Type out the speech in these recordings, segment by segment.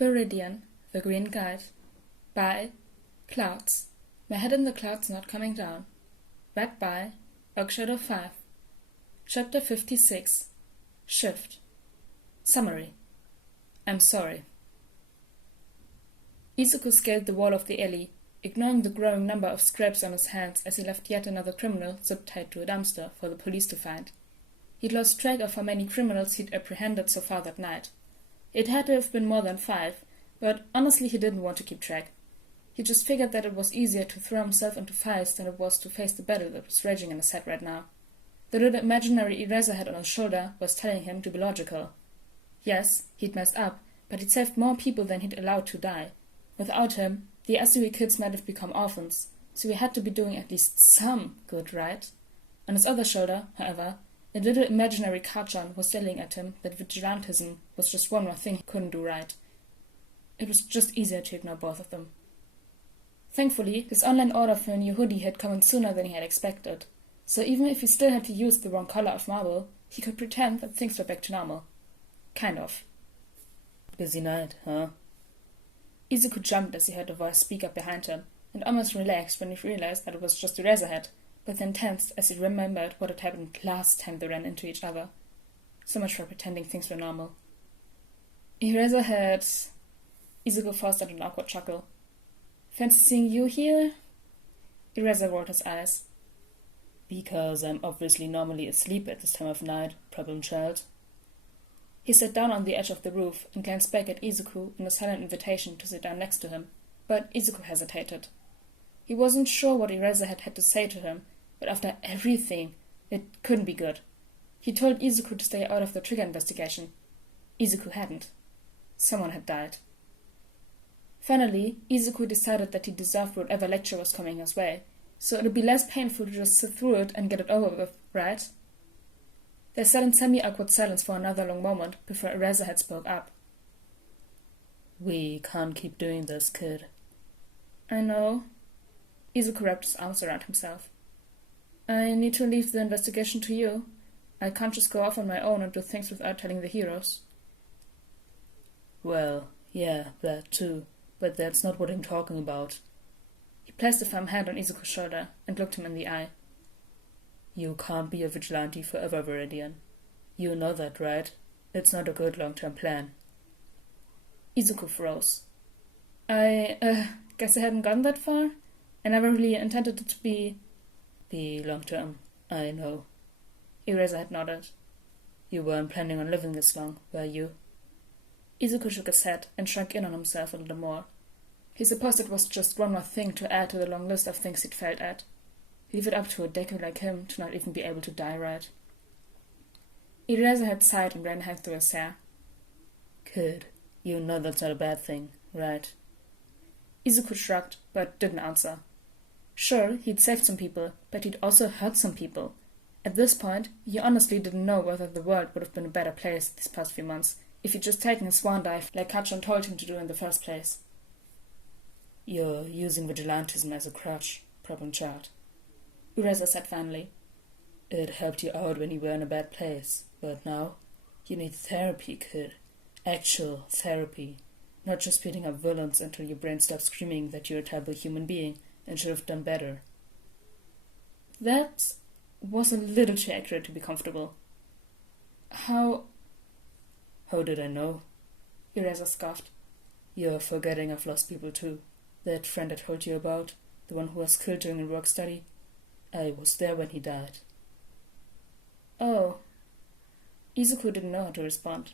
Viridian, The Green Guide, by Clouds. My head in the clouds not coming down. Read by Oakshadow 5. Chapter 56. Shift. Summary. I'm sorry. Izuku scaled the wall of the alley, ignoring the growing number of scrapes on his hands as he left yet another criminal zip-tied to a dumpster for the police to find. He'd lost track of how many criminals he'd apprehended so far that night. It had to have been more than 5, but honestly he didn't want to keep track. He just figured that it was easier to throw himself into fights than it was to face the battle that was raging in his head right now. The little imaginary eraser head on his shoulder was telling him to be logical. Yes, he'd messed up, but he'd saved more people than he'd allowed to die. Without him, the Asui kids might have become orphans, so he had to be doing at least some good, right? On his other shoulder, however, a little imaginary Kachan was yelling at him that vigilantism was just one more thing he couldn't do right. It was just easier to ignore both of them. Thankfully, his online order for a new hoodie had come in sooner than he had expected, so even if he still had to use the wrong color of marble, he could pretend that things were back to normal. Kind of. Busy night, huh? Izuku jumped as he heard a voice speak up behind him, and almost relaxed when he realized that it was just Eraserhead, but then tensed as he remembered what had happened last time they ran into each other. So much for pretending things were normal. Eraserhead. Izuku forced out an awkward chuckle. Fancy seeing you here? Eraser rolled his eyes. Because I'm obviously normally asleep at this time of night, problem child. He sat down on the edge of the roof and glanced back at Izuku in a silent invitation to sit down next to him, but Izuku hesitated. He wasn't sure what Eraserhead had to say to him, but after everything, it couldn't be good. He told Izuku to stay out of the trigger investigation. Izuku hadn't. Someone had died. Finally, Izuku decided that he deserved whatever lecture was coming his way, so it would be less painful to just sit through it and get it over with, right? They sat in semi-awkward silence for another long moment before Eraserhead spoke up. We can't keep doing this, kid. I know. Izuku wrapped his arms around himself. I need to leave the investigation to you. I can't just go off on my own and do things without telling the heroes. Well, yeah, that too, but that's not what I'm talking about. He placed a firm hand on Izuku's shoulder and looked him in the eye. You can't be a vigilante forever, Viridian. You know that, right? It's not a good long-term plan. Izuku froze. I guess I hadn't gone that far. I never really intended it to be long-term, I know. Eraserhead nodded. You weren't planning on living this long, were you? Izuku shook his head and shrunk in on himself a little more. He supposed it was just one more thing to add to the long list of things he'd failed at. Leave it up to a deku like him to not even be able to die right. Eraserhead sighed and ran a hand through his hair. Kid, you know that's not a bad thing, right? Izuku shrugged, but didn't answer. Sure, he'd saved some people, but he'd also hurt some people. At this point, he honestly didn't know whether the world would have been a better place these past few months if he'd just taken a swan dive like Kachan told him to do in the first place. You're using vigilantism as a crutch, problem child. Eraser said finally. It helped you out when you were in a bad place, but now you need therapy, kid. Actual therapy. Not just beating up villains until your brain stops screaming that you're a terrible human being and should have done better. That was a little too accurate to be comfortable. How did I know? Eraser scoffed. You're forgetting I've lost people too. That friend I told you about, the one who was killed during a work study, I was there when he died. Oh. Izuku didn't know how to respond.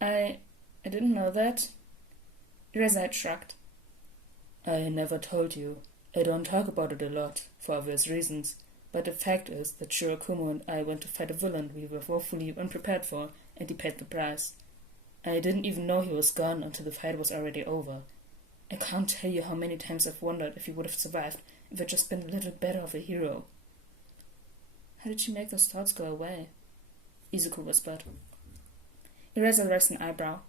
I didn't know that. Eraserhead shrugged. I never told you. I don't talk about it a lot, for obvious reasons, but the fact is that Shirakumo and I went to fight a villain we were woefully unprepared for, and he paid the price. I didn't even know he was gone until the fight was already over. I can't tell you how many times I've wondered if he would have survived if I'd just been a little better of a hero. How did you make those thoughts go away? Izuku whispered. Eraser raised an eyebrow.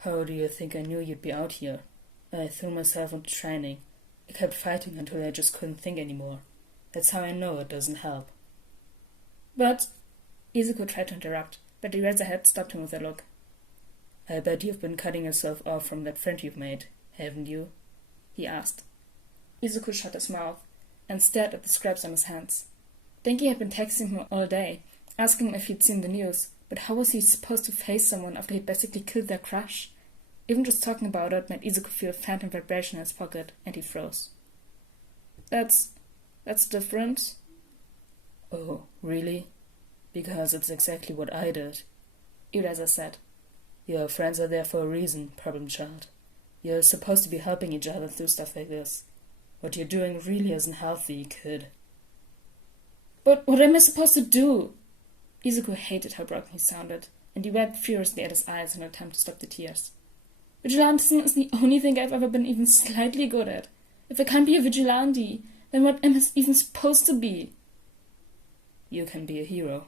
How do you think I knew you'd be out here? I threw myself into training. I kept fighting until I just couldn't think anymore. That's how I know it doesn't help. But Izuku tried to interrupt, but Eraserhead stopped him with a look. I bet you've been cutting yourself off from that friend you've made, haven't you? He asked. Izuku shut his mouth and stared at the scraps on his hands. Denki had been texting him all day, asking him if he'd seen the news, but how was he supposed to face someone after he'd basically killed their crush? Even just talking about it made Izuku feel a phantom vibration in his pocket, and he froze. That's different. Oh, really? Because it's exactly what I did, Erasa said. Your friends are there for a reason, problem child. You're supposed to be helping each other through stuff like this. What you're doing really isn't healthy, kid. But what am I supposed to do? Izuku hated how broken he sounded, and he wiped furiously at his eyes in an attempt to stop the tears. Vigilantism is the only thing I've ever been even slightly good at. If I can't be a vigilante, then what am I even supposed to be? You can be a hero.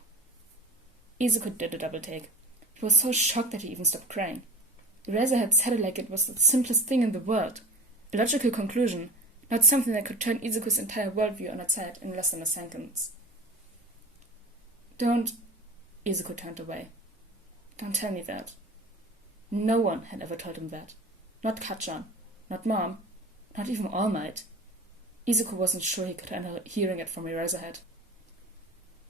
Izuku did a double take. He was so shocked that he even stopped crying. Erasa had said it like it was the simplest thing in the world. A logical conclusion, not something that could turn Izuku's entire worldview on its head in less than a sentence. Don't... Izuku turned away. Don't tell me that. No one had ever told him that. Not Kachan, not Mom, not even All Might. Izuku wasn't sure he could handle hearing it from Eraserhead.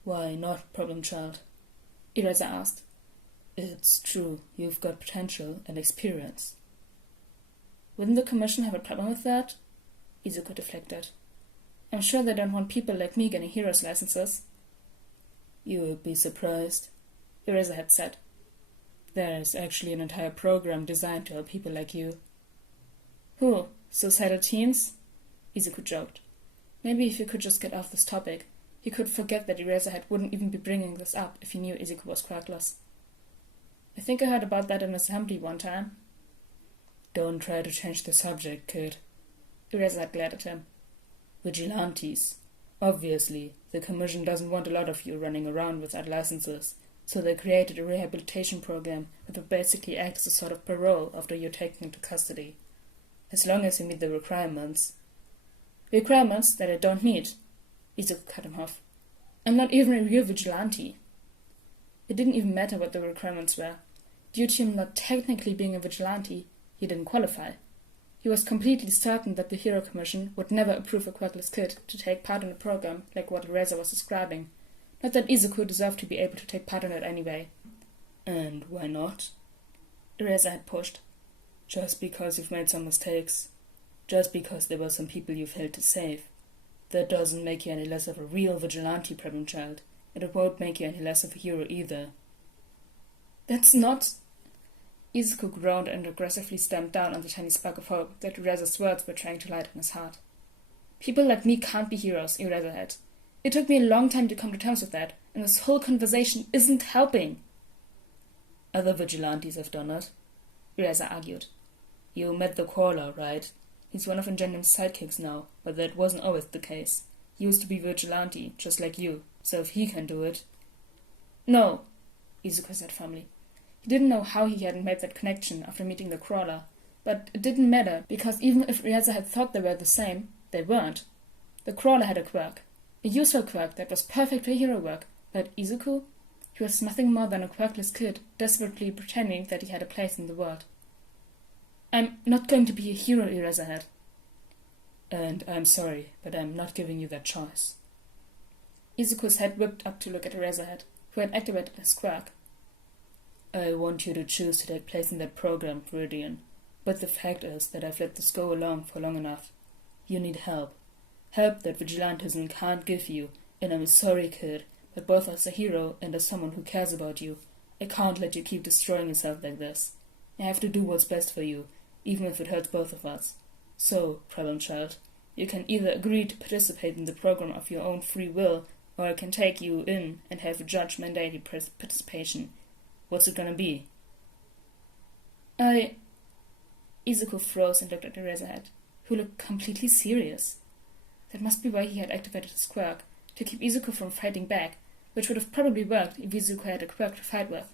Why not, problem child? Erasa asked. It's true, you've got potential and experience. Wouldn't the Commission have a problem with that? Izuku deflected. I'm sure they don't want people like me getting heroes' licenses. You would be surprised, Eraserhead said. There's actually an entire program designed to help people like you. Who? Suicidal teens? Izuku joked. Maybe if you could just get off this topic, he could forget that Eraserhead wouldn't even be bringing this up if he knew Izuku was quirkless. I think I heard about that in assembly one time. Don't try to change the subject, kid. Eraserhead glared at him. Vigilantes. Obviously, the Commission doesn't want a lot of you running around without licenses, so they created a rehabilitation program that would basically act as a sort of parole after you're taken into custody. As long as you meet the requirements. Requirements that I don't meet. Izuku cut him off. I'm not even a real vigilante. It didn't even matter what the requirements were. Due to him not technically being a vigilante, he didn't qualify. He was completely certain that the Hero Commission would never approve a quirkless kid to take part in a program like what Erasa was describing. Not that Izuku deserved to be able to take part in it anyway. And why not? Erasa had pushed. Just because you've made some mistakes. Just because there were some people you failed to save. That doesn't make you any less of a real vigilante, problem child, and it won't make you any less of a hero either. That's not... Izuku groaned and aggressively stamped down on the tiny spark of hope that Erasa's words were trying to light in his heart. People like me can't be heroes, Eraserhead. It took me a long time to come to terms with that, and this whole conversation isn't helping. Other vigilantes have done it, Erasa argued. You met the Crawler, right? He's one of Ingenium's sidekicks now, but that wasn't always the case. He used to be vigilante, just like you, so if he can do it... No, Izuku said firmly. He didn't know how he hadn't made that connection after meeting the Crawler, but it didn't matter, because even if Erasa had thought they were the same, they weren't. The Crawler had a quirk, a useful quirk that was perfect for hero work, but Izuku? He was nothing more than a quirkless kid, desperately pretending that he had a place in the world. I'm not going to be a hero, Eraserhead. And I'm sorry, but I'm not giving you that choice. Izuku's head whipped up to look at Eraserhead, who had activated his quirk. I want you to choose to take place in that program, Viridian. But the fact is that I've let this go along for long enough. You need help. Help that vigilantism can't give you, and I'm sorry, kid, but both as a hero and as someone who cares about you, I can't let you keep destroying yourself like this. I have to do what's best for you, even if it hurts both of us. So, problem child, you can either agree to participate in the program of your own free will, or I can take you in and have a judge-mandated participation. What's it gonna be? Izuku froze and looked at Eraserhead, who looked completely serious. That must be why he had activated his quirk, to keep Izuku from fighting back, which would have probably worked if Izuku had a quirk to fight with.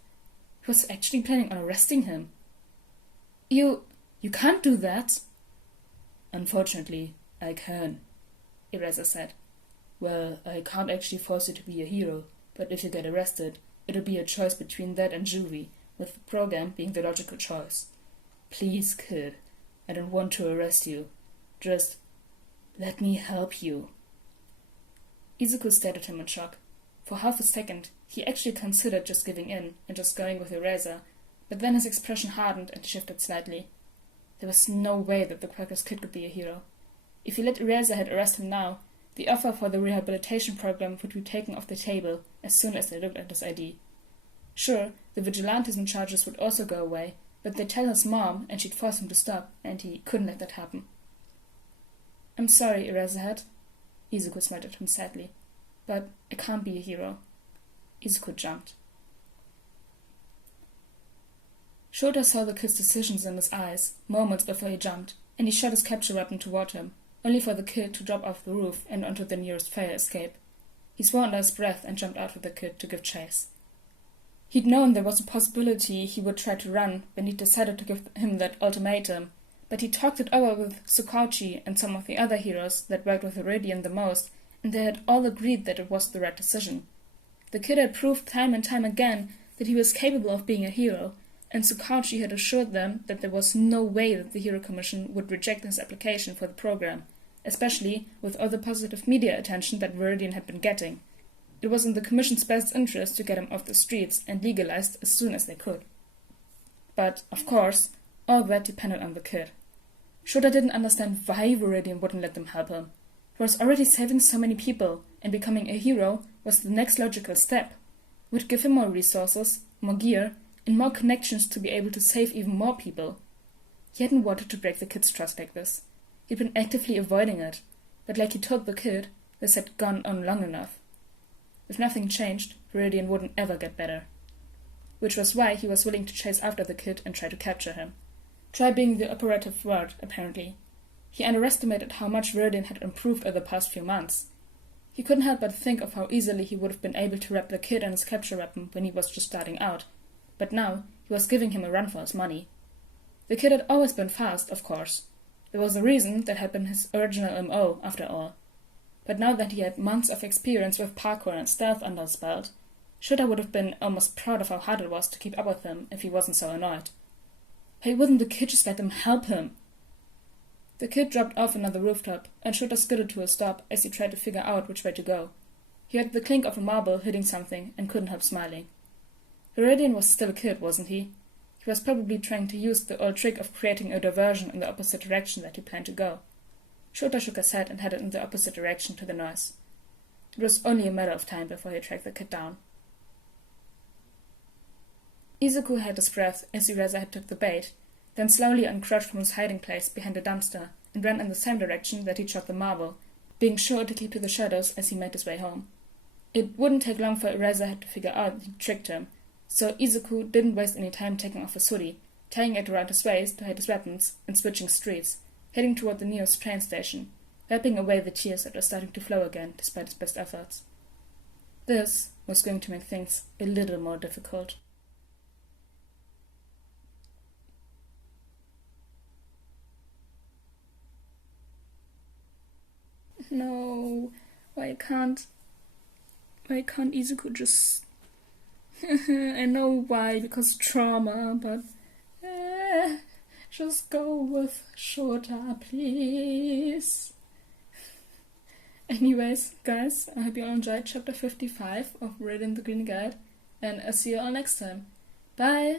He was actually planning on arresting him. You can't do that. Unfortunately, I can, Erasa said. Well, I can't actually force you to be a hero, but if you get arrested, it'll be a choice between that and juvie, with the program being the logical choice. Please, kid, I don't want to arrest you. Just let me help you. Izuku stared at him in shock. For half a second, he actually considered just giving in and just going with Eraser, but then his expression hardened and he shifted slightly. There was no way that the Quacker's kid could be a hero. If he let Eraserhead arrest him now, the offer for the rehabilitation program would be taken off the table as soon as they looked at his ID. Sure, the vigilantism charges would also go away, but they'd tell his mom and she'd force him to stop, and he couldn't let that happen. I'm sorry, Eraserhead. Izuku smiled at him sadly. But I can't be a hero. Izuku jumped. Shota saw the kid's decisions in his eyes moments before he jumped, and he shot his capture weapon toward him, only for the kid to drop off the roof and onto the nearest fire escape. He swore under his breath and jumped out with the kid to give chase. He'd known there was a possibility he would try to run when he decided to give him that ultimatum, but he talked it over with Tsukauchi and some of the other heroes that worked with Viridian the most, and they had all agreed that it was the right decision. The kid had proved time and time again that he was capable of being a hero, and Tsukauchi had assured them that there was no way that the Hero Commission would reject his application for the program, especially with all the positive media attention that Viridian had been getting. It was in the Commission's best interest to get him off the streets and legalized as soon as they could. But, of course, all that depended on the kid. Shota didn't understand why Viridian wouldn't let them help him. He was already saving so many people, and becoming a hero was the next logical step. It would give him more resources, more gear, and more connections to be able to save even more people. He hadn't wanted to break the kid's trust like this. He'd been actively avoiding it, but like he told the kid, this had gone on long enough. If nothing changed, Viridian wouldn't ever get better. Which was why he was willing to chase after the kid and try to capture him. Try being the operative word, apparently. He underestimated how much Viridian had improved over the past few months. He couldn't help but think of how easily he would have been able to wrap the kid and his capture weapon when he was just starting out, but now he was giving him a run for his money. The kid had always been fast, of course. There was a reason that had been his original MO, after all. But now that he had months of experience with parkour and stealth under his belt, Shota would have been almost proud of how hard it was to keep up with him if he wasn't so annoyed. Why wouldn't the kid just let them help him? The kid dropped off another rooftop, and Shota skidded to a stop as he tried to figure out which way to go. He heard the clink of a marble hitting something and couldn't help smiling. Viridian was still a kid, wasn't he? He was probably trying to use the old trick of creating a diversion in the opposite direction that he planned to go. Shota shook his head and headed in the opposite direction to the noise. It was only a matter of time before he tracked the kid down. Izuku held his breath as Eraserhead took the bait, then slowly uncrouched from his hiding place behind the dumpster and ran in the same direction that he'd shot the marble, being sure to keep to the shadows as he made his way home. It wouldn't take long for Eraserhead to figure out he'd tricked him, so Izuku didn't waste any time taking off his hoodie, tying it around his waist to hide his weapons, and switching streets, heading toward the nearest train station, wiping away the tears that were starting to flow again despite his best efforts. This was going to make things a little more difficult. No, why can't Izuku just... I know why, because trauma, but... just go with Shota, please. Anyways, guys, I hope you all enjoyed chapter 55 of Reading the Green Guide, and I'll see you all next time. Bye!